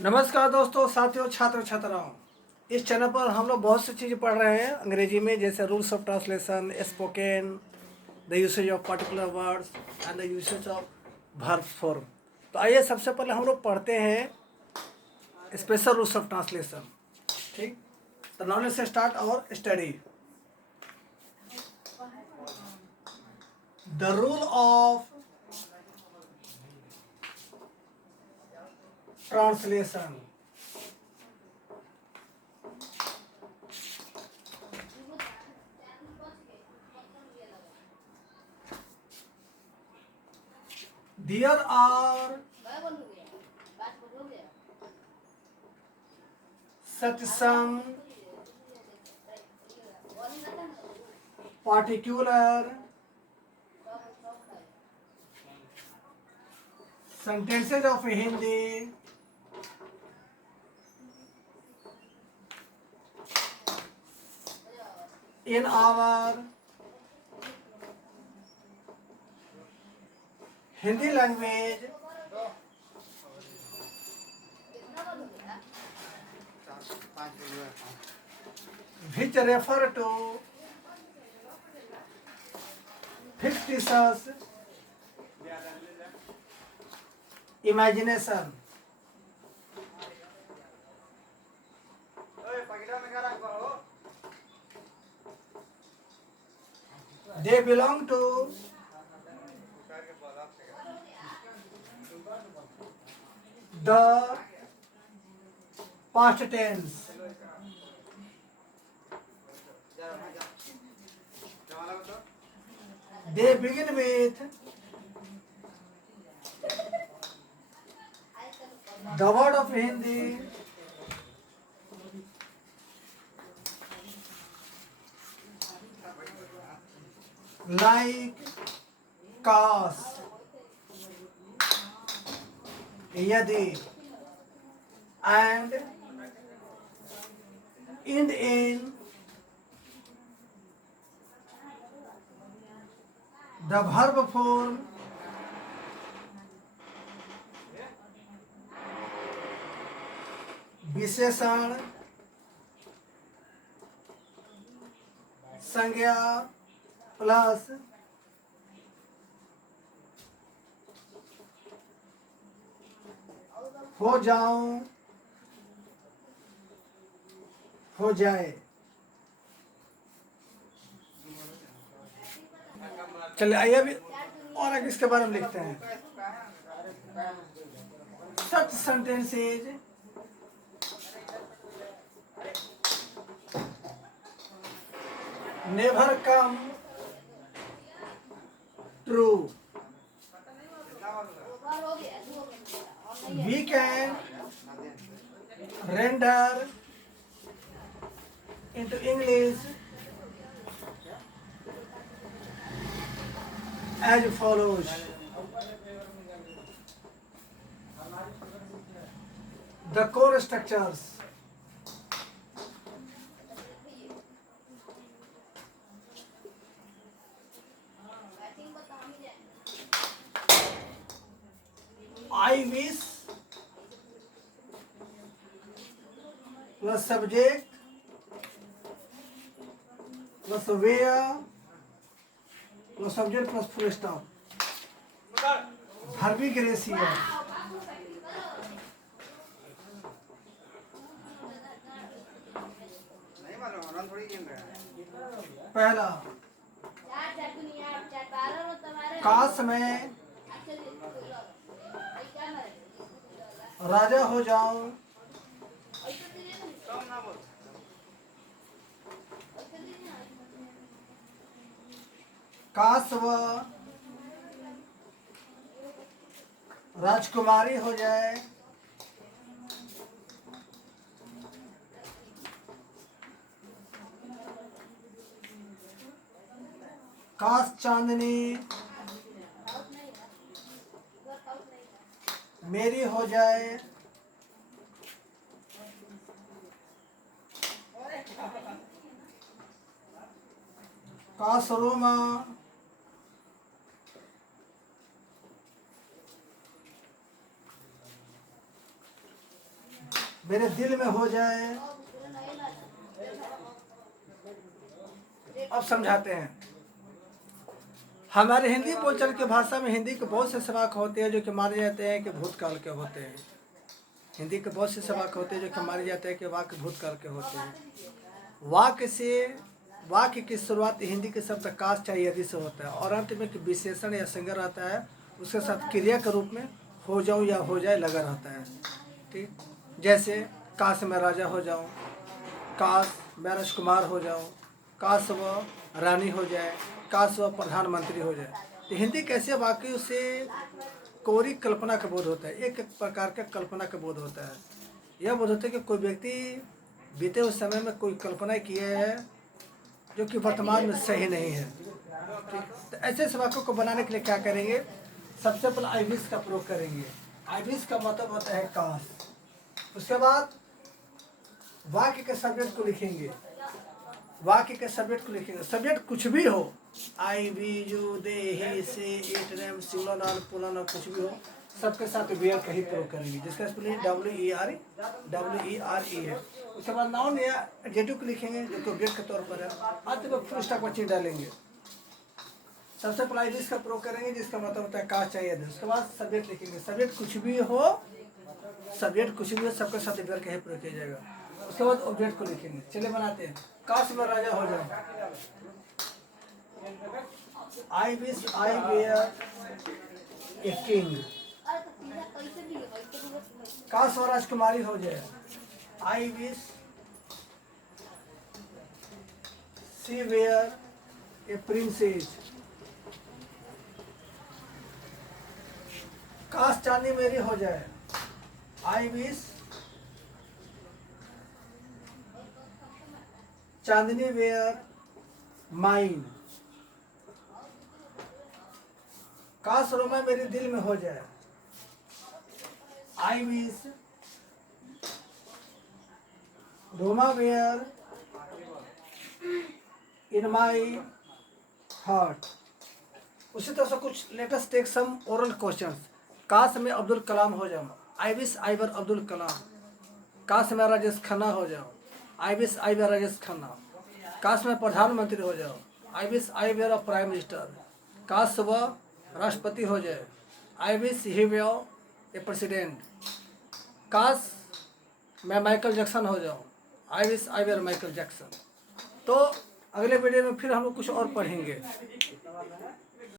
नमस्कार दोस्तों, साथियों, छात्र छात्राओं। इस चैनल पर हम लोग बहुत सी चीज़ें पढ़ रहे हैं अंग्रेजी में, जैसे rules of translation, spoken, the usage of particular words and the usage of verb form. तो आइए सबसे पहले हम लोग पढ़ते हैं स्पेशल रूल्स ऑफ ट्रांसलेशन। ठीक, तो now let's start our study. The rule of translation. There are such some particular sentences of Hindi in our Hindi language which refer to fictitious imagination. They belong to the past tense. They begin with the word of Hindi like काश, यदि, and in the verb form विशेषण, संज्ञा plus हो जाऊं, हो जाए। चलिए आइए अभी और आगे इसके बारे में लिखते हैं। Such sentences never come true. We can render into English as follows. The core structures. I wish plus subject plus where plus subject plus full stop. धार्मिक रेशियो। पहला, काश मैं राजा हो जाऊं, काश वह राजकुमारी हो जाए, काश चांदनी मेरी हो जाए, काश रोमा मेरे दिल में हो जाए। अब समझाते हैं। हमारे हिंदी बोलचाल की भाषा में हिंदी के बहुत से वाक्य होते हैं जो कि माने जाते हैं कि भूतकाल के होते हैं। हिंदी के बहुत से वाक्य होते हैं जो कि माने जाते हैं कि वाक्य भूतकाल के होते हैं। वाक्य की शुरुआत हिंदी के शब्द काश चाहे यदि से होता है और अंत में एक विशेषण या संज्ञा रहता है, उसके साथ क्रिया के रूप में हो जाऊं या हो जाए लगा रहता है। ठीक, जैसे काश मैं राजा हो जाऊं, काश मैं राजकुमार हो जाऊं, काश वह रानी हो जाए, काश वह प्रधानमंत्री हो जाए। तो हिंदी कैसे वाक्यों से कोरी कल्पना का बोध होता है, एक प्रकार का कल्पना का बोध होता है। यह बोध होता है कि कोई व्यक्ति बीते हुए समय में कोई कल्पना किए है जो कि वर्तमान में सही नहीं है। तो ऐसे वाक्यों को बनाने के लिए क्या करेंगे, सबसे पहले आई विश का प्रयोग करेंगे। आई विश का मतलब होता है काश। उसके बाद वाक्य के सब्जेक्ट को लिखेंगे। वाक्य के सब्जेक्ट को लिखेंगे, सब्जेक्ट कुछ भी हो, आई वी यू दे ही से इट नेम सिंगुलर पुलर कुछ भी हो, सबके साथ वेयर का ही प्रयोग करेंगे, जिसका स्पेलिंग WERE है। उसके बाद नाउन या एडजेक्टिव को लिखेंगे जो कि ऑब्जेक्ट के तौर पर है। अंत में फुल स्टॉप चिन्ह डालेंगे। सबसे पहले दिस का प्रयोग करेंगे जिसका मतलब होता है काश चाहिए। उसके बाद सब्जेक्ट लिखेंगे, सब्जेक्ट कुछ भी हो, सब्जेक्ट कुछ भी हो सबके साथ वेयर का ही प्रयोग किया जाएगा। उसके बाद ऑब्जेक्ट को लिखेंगे। चलिए बनाते हैं। काश मैं राजा हो जाऊं, I wish I were a king. काश और राजकुमारी हो जाए, I wish she were a princess. काश चांदी मेरी हो जाए, I wish Chandni were mine. काश रोमा मेरे दिल में हो जाए, I wish Roma were in my heart. उसी तरह से कुछ latest take some oral questions. काश मैं अब्दुल कलाम हो जाऊं, आई विश आई वर अब्दुल कलाम। काश मैं राजेश खन्ना हो जाऊं, I wish I were Rajesh Khanna. काश मैं प्रधानमंत्री हो जाऊं, I wish I were a prime minister. काश वह राष्ट्रपति हो जाए, I wish he were a president. काश मैं माइकल जैक्सन हो जाऊं, I wish I were Michael Jackson. तो अगले वीडियो में फिर हम लोग कुछ और पढ़ेंगे।